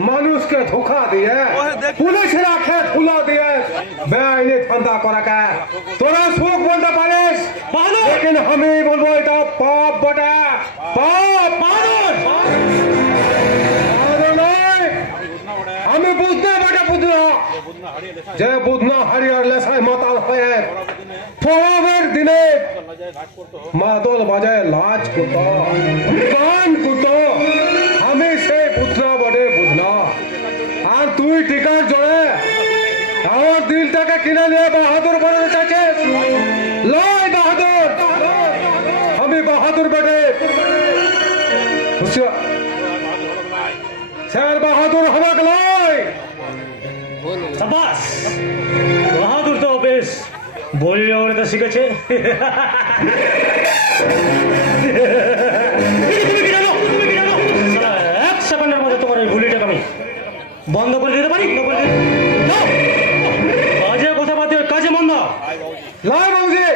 মানুষ के धोखा दिए पुलिस राखे फुला दिए बेआईनी धंधा करा के तोरा सुख बोलते पारिस लेकिन हमें बोलबो এটা पाप बटा पाप मानुष हमें बुझना बेटा बुझना जे बुझना हरियर लेसाय माताल हये फरावेर दिने मादल बाजाय लाज कुतो गान कुतो हमें से बुझना बड़े बुझना আর তুই টিকার জোরে আমার দিলটাকে কিনে নিয়ে বাহাদুর বানাতে চাইছিস লয় বাহাদুর আমি বাহাদুর বেটে স্যার বাহাদুর হবাক লয় शाबाश बहादुर तो बेश बोलिए और तो শিখেছে এক সেকেন্ডের মধ্যে তোমার এই গুলিটাকে আমি বন্ধ করে দিতে পারি বাজে কথা বাদ দিয়ে কাজে মন দাও লয় বাবুজি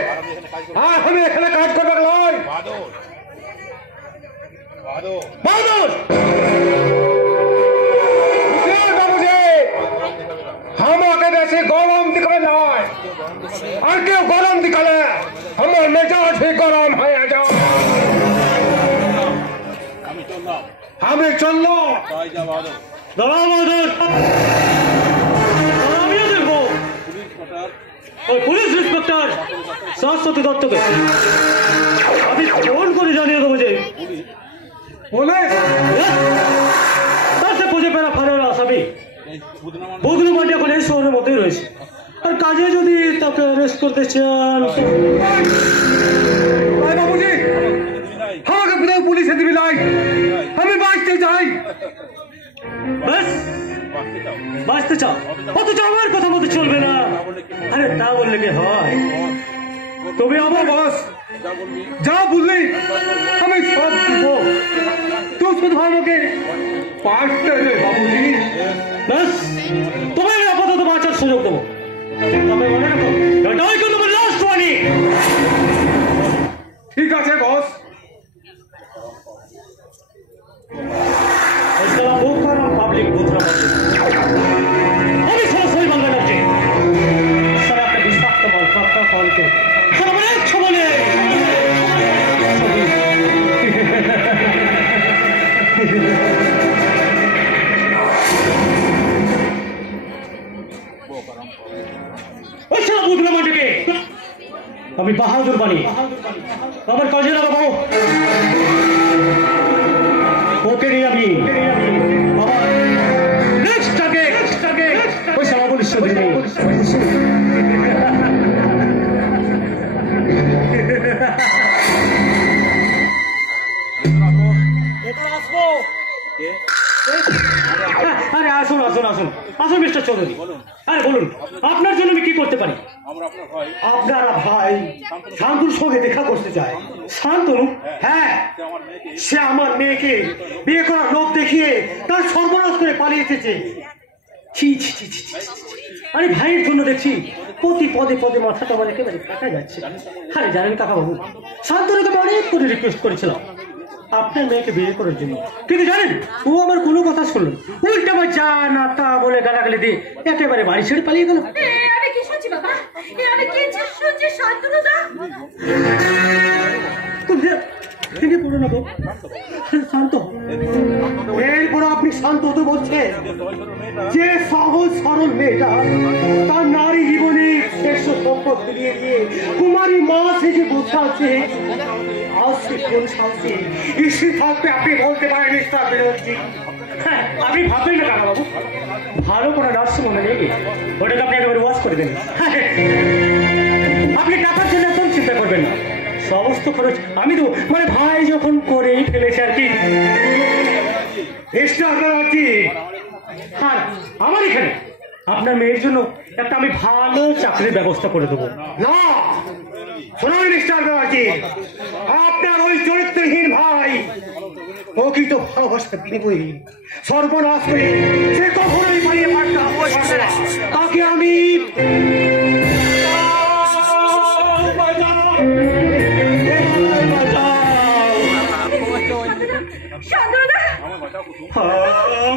আর আমি এখানে কাজ করবে লয় বাহাদুর আমাকে দেশে গরম দিখাবে নয় আর কেউ গরম দিখালে আমার মেজাজ গরম হয়ে যাও আমি চললো দাঁড়াও বাহাদুর আমিও দেখবো ওই পুলিশ ইন্সপেক্টর শাশ্বতী দত্তকে আমি ফোন করে জানিয়ে দেবো যে পুলিশ তার সে খুঁজে পেরা ফারার আসামি বদলু মাটি এখন এই শহরের মধ্যেই রয়েছে আর কাজে যদি তাকে অ্যারেস্ট করতে চান বাবুজি আমাকে বিদায় পুলিশে দিবি নাই আমি বাঁচতে চাই ব্যাস বাঁচতে চাও অথচ আমার কথা মতো চলবে না আরে তা বললে কি হয় তুমি আমার বস যা বুঝলি আমি সব দিব তুই শুধু আমাকে পাঁচটা দে বাবুজি ব্যাস তোমার আপাতত বাঁচার সুযোগ দেবো তবে মনে রাখো এটাই কিন্তু তোমার লাস্ট ওয়ার্নিং ঠিক আছে বস इसका मुख का पब्लिक बुतरा अभी थोड़ा सही बंद करके सर आपने विश्वास माल का कॉल को सर बड़े छोले अच्छा बुतरा मार के अभी बहादुर बनी अमर काजी लगा बाबू ओके नहीं अभी नेक्स्ट टारगेट कोई सवाल बोल इससे नहीं আরে আসুন আসুন আসুন আসুন মিস্টার চৌধুরী আরে বলুন আপনার জন্য আমি কি করতে পারি আপনারা ভাই শান্তনুর সঙ্গে দেখা করতে চায় শান্তনু হ্যাঁ সে আমার মেয়েকে বিয়ে করার লোক দেখিয়ে তার সর্বনাশ করে পালিয়ে এসেছে আরে ভাইয়ের জন্য দেখছি প্রতি পদে পদে মাথাটা আমার একেবারে কাটা যাচ্ছে আরে জানেন কাকা বাবু শান্তনুকে আমি অনেক করে রিকোয়েস্ট করেছিলাম আপনার মেয়েকে বিয়ে করার জন্য কিন্তু জানেন ও আমার কোনো কথা শুনল উল্টে আমার যা না তা বলে গালাগালি দিয়ে একেবারে বাড়ি ছেড়ে পালিয়ে গেল আমি কি শুনছি বাবা আমি কি শুনছি শান্তনু দা তিনি পড়ো না শান্ত এরপর আপনি শান্ত হতে বলছেন যে সহজ সরল মেয়েটা তার নারী জীবনে শেষ সম্পদ ফিরিয়ে দিয়ে কুমারী মা সেজে বসে আছে আজকে কোন শান্তি ইস্যু থাকবে আপনি বলতে পারেন মিস্টার বিরোধী হ্যাঁ আপনি ভাববেন না কাকা বাবু ভালো কোনো নার্সিং হোমে নিয়ে গিয়ে ওটাকে আপনি একেবারে ওয়াশ করে দেন আপনি টাকার জন্য একদম চিন্তা করবেন না সমস্ত খরচ আমি তো মানে ভাই যখন করেই ফেলেছে আর কি আমার এখানে আপনার মেয়ের জন্য একটা আমি ভালো চাকরির ব্যবস্থা করে দেবো না শোনাই মিস্টার ব্যানার্জি আপনার ওই চরিত্রহীন ভাই ও কি তো ভালোবাসা বিনিময়হীন সর্বনাশ করে সে কখনোই পালিয়ে পারতাম তাকে আমি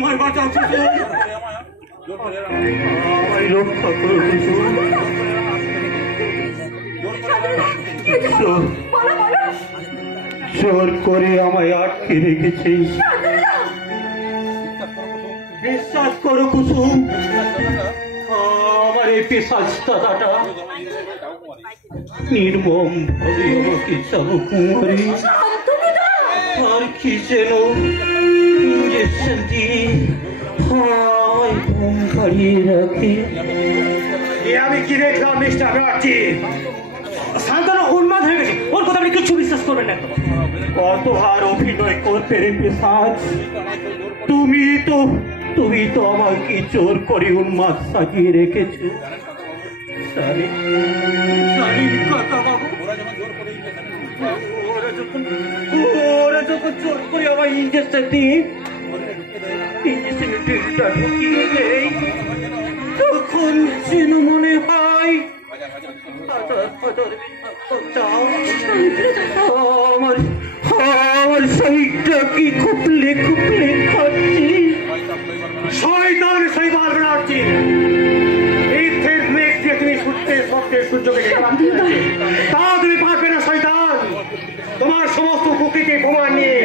আমায় বাঁচাও কুসুম, আমায় রক্ষা করো কুসুম। জোর করে আমায় আটকে রেখেছিস, বিশ্বাস করো কুসুম, আমার এই পেশাজ দাদাটা নির্মম ভাবে আমাকে চাবুকুমারি আর কি যেন ইঞ্জেকশন দিয়ে আমায় ঘুম পাড়িয়ে রাখে। আমি কি দেখলাম মিস্টার ব্যানার্জি? শান্তনু উন্মাদ হয়ে গেছে, ওর কথা আপনি কিছু বিশ্বাস করবেন না। কত আর অভিনয় করতে রে পেশাজ, তুমি তো আমাকে জোর করে উন্মাদ সাজিয়ে রেখেছো। ওরা যখন জোর করে আমার ইঞ্জেকশন দিয়ে ইঞ্জেকশনের টিপটা ঢুকিয়ে দেয়, তখন যেন মনে হয় আমার শরীরটা কি খুপলে খুপলে খাচ্ছি। শয়তান শৈবাল বেড়াচ্ছি, এই থের মেঘ দিয়ে তুমি সূর্যকে তা তুমি পারবে না শয়তান। তোমার সমস্ত প্রকৃতি প্রমাণ নিয়ে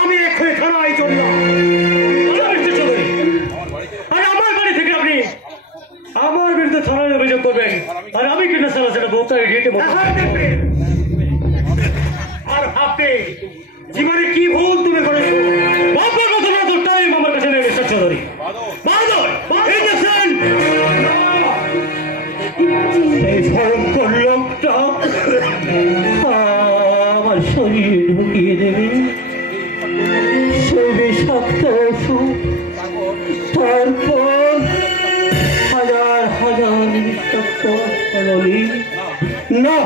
আমি এক্ষুনি থানায় চললাম। আর আমার বাড়ি থেকে আপনি আমার বিরুদ্ধে থানায় অভিযোগ করবেন, আর আমি কিনা সারা সেটা বউটাকে গেটে আর ভাববে জীবনে কি ভুল তুমি করেছো। বাবার কথা না তো টাইম আমার কাছে নেই মিস্টার চৌধুরী। এই ভয়ঙ্কর লোকটা আমার শরীরে ঢুকিয়ে দেবে সে বিষাক্ত ওষুধ, তারপর হাজার হাজার বিষাক্ত না।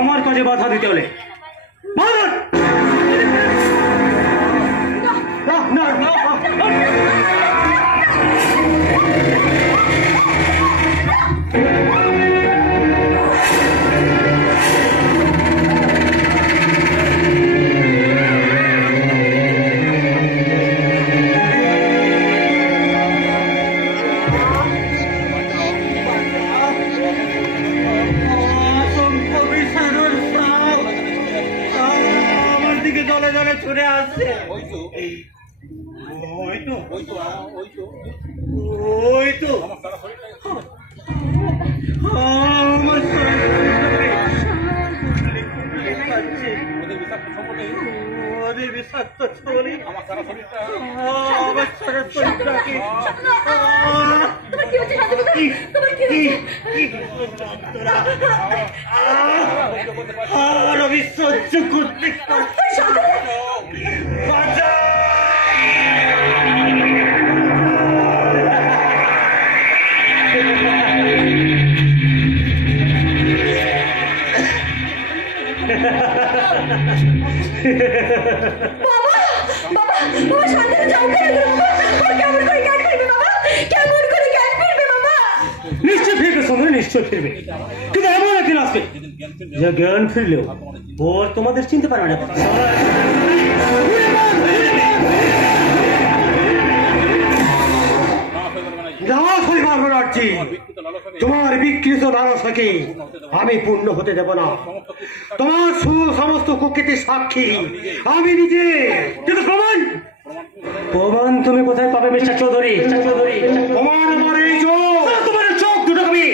আমার কাজে বাধা দিতে হলে ছুটে আসছে। ওদের বিষাক্ত শরীর আমার সারা শরীরটা আমি সহ্য করতে নিশ্চয় ফিরবে সময়, নিশ্চয় ফিরবে, কিন্তু এমন একদিন আসবে যে জ্ঞান ফিরলেও ওর তোমাদের চিনতে পারবে না। তোমার বিকৃত লালসাকে আমি পূর্ণ হতে দেব না। তোমার সমস্ত কুকৃতির সাক্ষী আমি নিজে, কিন্তু প্রমাণ তুমি কোথায় পাবে মিস্টার চৌধুরী? প্রমাণ আমার এই চোখ, তোমার চোখ দুটো আমি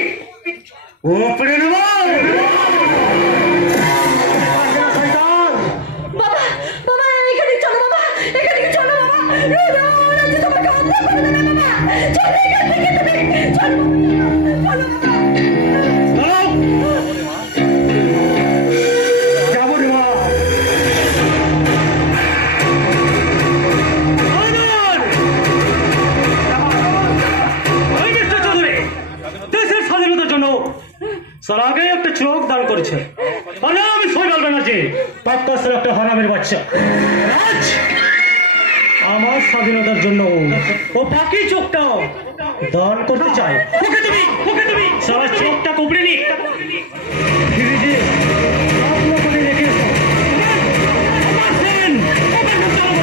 উপড়ে নেব। চৌধুরী স্যার আগে একটা চোখ দান করেছে, আরে আমি শৈবাল ব্যানার্জি পাক্কাসের একটা হারামের বাচ্চা। রাজ আমার স্বাধীনতার জন্য ও বাকি চোখটাও দান করতে চায়। ওকে তুমি সারা চোখটা কুপড়ে নি রেখে এসো। আমার সেন, ওকে চলো।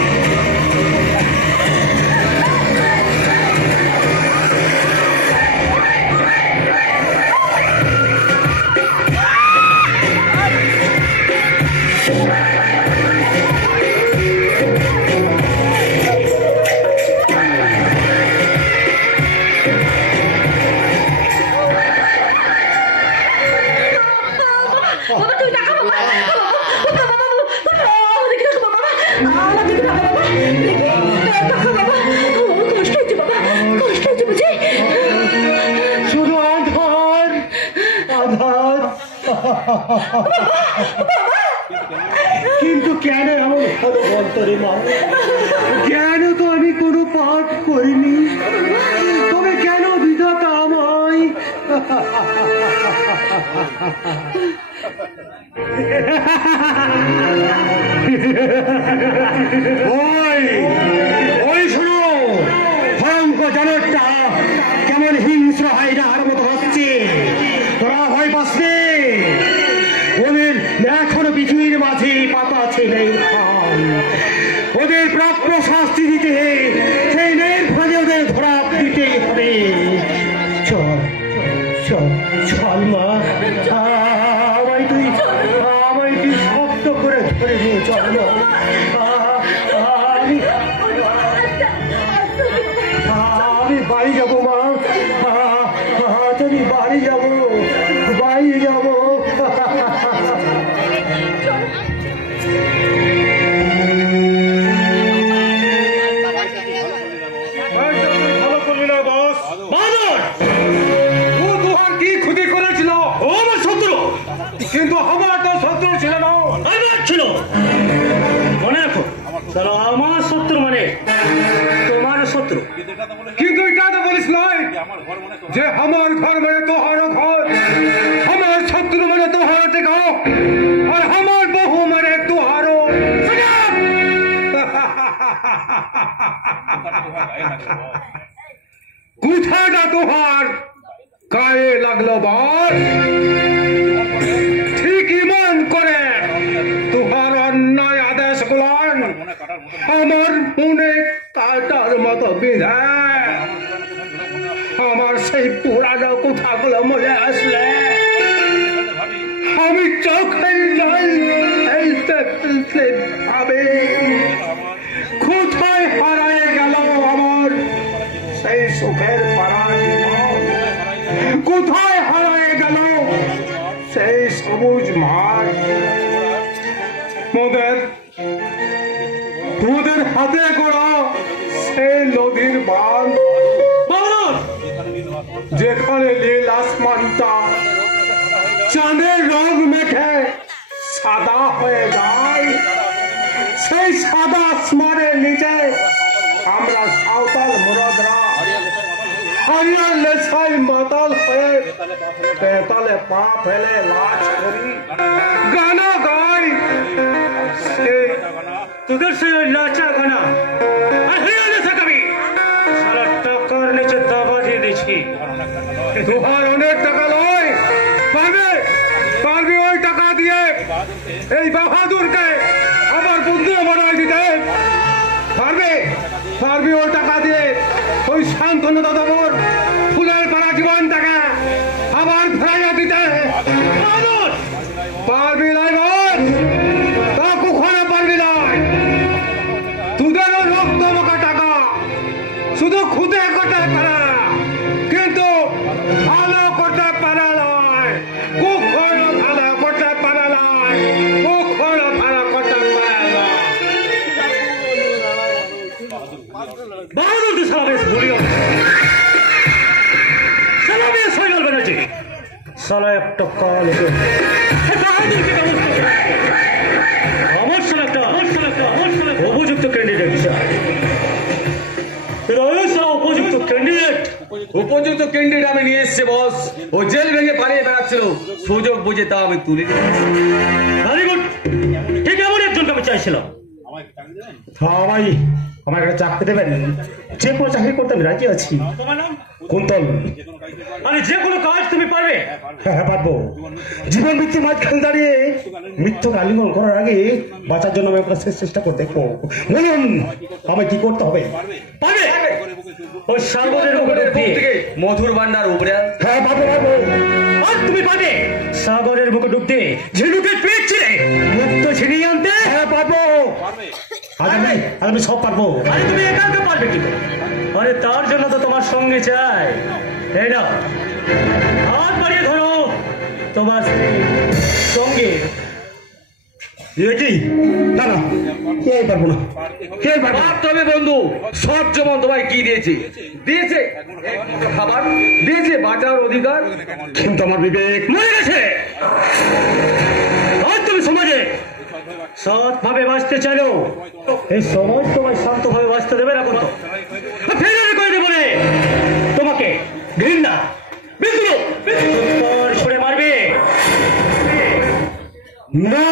বাবা তুই টাকা বাবা বাবা দেখি টাকা বাবা আমার দিকে টাকা বাবা দেখি টাকা বাবা কষ্ট হচ্ছে বাবা, কষ্ট হচ্ছে বুঝি। শুধু আধার আধার, কিন্তু কেন এমন ভালো বলতো রে মা? কেন তো আমি কোনো পাপ করিনি, তবে কেন বিধাতা আমায়? ওই শোনো, ভয়ঙ্কর জানোটা কেমন হিংস্র হাইডার মতো হচ্ছে। তোরা ভয় পাস নে, ওদের এখনো পৃথিবীর মাঝে পাতা ছেলে ওদের প্রাপ্য শাস্তি দিতে, সেই মেয়ের ফাঁদে ওদের ধরা দিতেই হবে। চল চল চল মা, আমায় তুই শক্ত করে ধরে নিয়ে চল মা। আমি বাড়ি যাবো মা, আমি বাড়ি যাবো, বাড়ি যাবো। ভালো করবি না বস। ও তোহার কি ক্ষতি করেছিল? ও আমার শত্রু, কিন্তু আমার তো শত্রু ছিল না। আমার ছিল। মনে রাখো, চলো আমার শত্রু মানে তোমার শত্রু। কিন্তু এটা তো বলিস নয় যে আমার ঘর মানে তোহার ঘর, আমার শত্রু মানে তোহার টেকা, আর আমার বহু মানে তোহারও। কোথাটা তোহার গায়ে লাগলো বল? ঠিক ইমান করে তোহার অন্যায় আদেশ গুলান আমার মনে কাটার মতো বিধায়। আমার সেই পুরানো কথাগুলো মনে আসলে আমি চোখের জল ফেলতে ফেলতে ভাবে কোথায় হারায় গেল আমার সেই সুখের পাড়া জীবন, কোথায় হারায় গেল সেই সবুজ মাঠ। তোদের হাতে করা সেই নদীর বাঁধ, যেখানে নীল আসমানটা চাঁদের রং মেখে সাদা হয়ে যায়, সেই সাদা আসমানের নিচে আমরা সাঁওতাল মুরাদরা হারিয়ার নেশায় মাতাল হয়ে বেতালে পা ফেলে লাচ করি, গানা গাই। তোদের সেই নাচা গানা আর হিরিয়ার নেশা কবি সারা টাকার নিচে দাবা দিয়ে দিচ্ছি। তোহার অনেক টাকা লয়, পারবি ওই টাকা দিয়ে এই বাহাদুরকে আমার বন্ধু বানাই দিতে? পারবি ওই টাকা দিয়ে ওই শান্তনু দাদাবর ফুলের পাড়া জীবনটাকে আবার ফেরাইয়া দিতে? পারবি নাই বল, তা কখনো পারবি নাই। তোদেরও রক্ত মাখা টাকা শুধু খুদে করতে পারে, কিন্তু ভালো করতে পারে নয়, কখনো ভালো করতে পারে নয়, কখনো ভালো করতে পারে না। বাহাদুর সারা বেশ বলিও সারা বেশ শৈবাল ব্যানার্জি সালা একটা কাল বাহাদুরকে আমার সালা একটা উপযুক্ত ক্যান্ডিডেট, উপযুক্ত ক্যান্ডিডেট উপযুক্ত ক্যান্ডিডেট আমি নিয়ে এসেছি বস। ও জেল ভেঙে পালিয়ে বেড়াচ্ছিল, সুযোগ বুঝে তা আমি তুলে দিয়েছি। ভেরি গুড, ঠিক এমন একজনকে আমি চাইছিলাম। ভাই আমার একটা চাকরি দেবেন, যে কোনো চাকরি করতে আমি রাজি আছি। কুন্তল, মানে যে কোনো কাজ তুমি পারবে? হ্যাঁ পারবো। জীবন মৃত্যুর মাঝখানে দাঁড়িয়ে মৃত্যুকে আলিঙ্গন করার আগে বাঁচার জন্য আমি আপনার শেষ চেষ্টা করে দেখবো। বলুন আমায় কি করতে হবে? পারবে? ওই সাগরের উপরে থেকে মধুর ভান্ডার উপরে। হ্যাঁ পারবো পারবো। আর তুমি পারবে সাগরের বুকে ডুব দিয়ে ঝিনুকের পেট ছিলে মুক্ত ছিনিয়ে আনতে? হ্যাঁ পারবো। আমি সব পারবো। আরে তুমি একা একা পারবে কি করে? আরে তার জন্য তো তোমার সঙ্গে চাই। এই না হাত বাড়িয়ে ধরো তোমার সঙ্গে। কি না না কে পারবো না, কে পারবো না। তবে বন্ধু, সব যেমন তোমায় কি দিয়েছে? দিয়েছে খাবার, দিয়েছে বাঁচার অধিকার, কিন্তু আমার বিবেক মরে গেছে। আর তুমি সমাজে সৎভাবে বাঁচতে চাইলেও এই সমাজ তোমায় শান্তভাবে বাঁচতে দেবে না। কিন্তু ফেরারি করে দেবো রে তোমাকে। ঘৃণা বিদ্রোহ ছুড়ে মারবে না।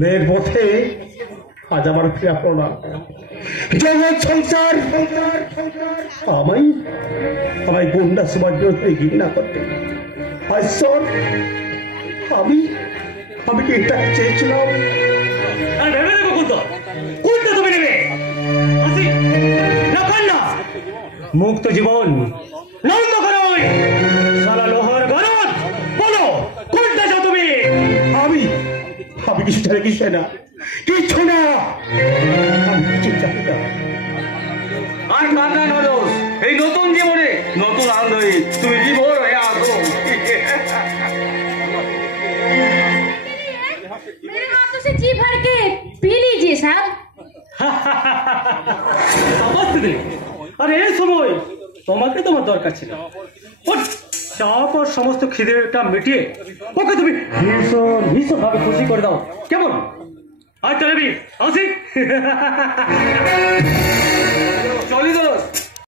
মেয়ের পথে আজ আমার ফিরে না। জগৎ সংসার আমায় গুন্ডা সুবাদ্র হয়ে ঘৃণা করতে। ঈশ্বর আমি কি এটা চেয়েছিলাম? ভেবে দেখো কোনটা তুমি নেবে? মুক্ত জীবন নন্দ করো সারা লোহার গরদ। বলো কোনটা চাও তুমি? আমি কিছু চাই, কিছু চাই না, কিচ্ছু না। আমি কিছু চাই না। আর কান্না নজর, এই নতুন জীবনে নতুন আনন্দে তুমি বিভোর হয়ে আসো। मेरे हाथों से जी भर के पी लीजिए साहब। আরে এই সময় তোমাকে তোমার দরকার ছিল। চাপ আর সমস্ত খিদেটা মিটিয়ে ওকে তুমি ভীষণ ভীষণ ভাবে খুশি করে দাও, কেমন? আর চলবি আসি। চলি দোষ।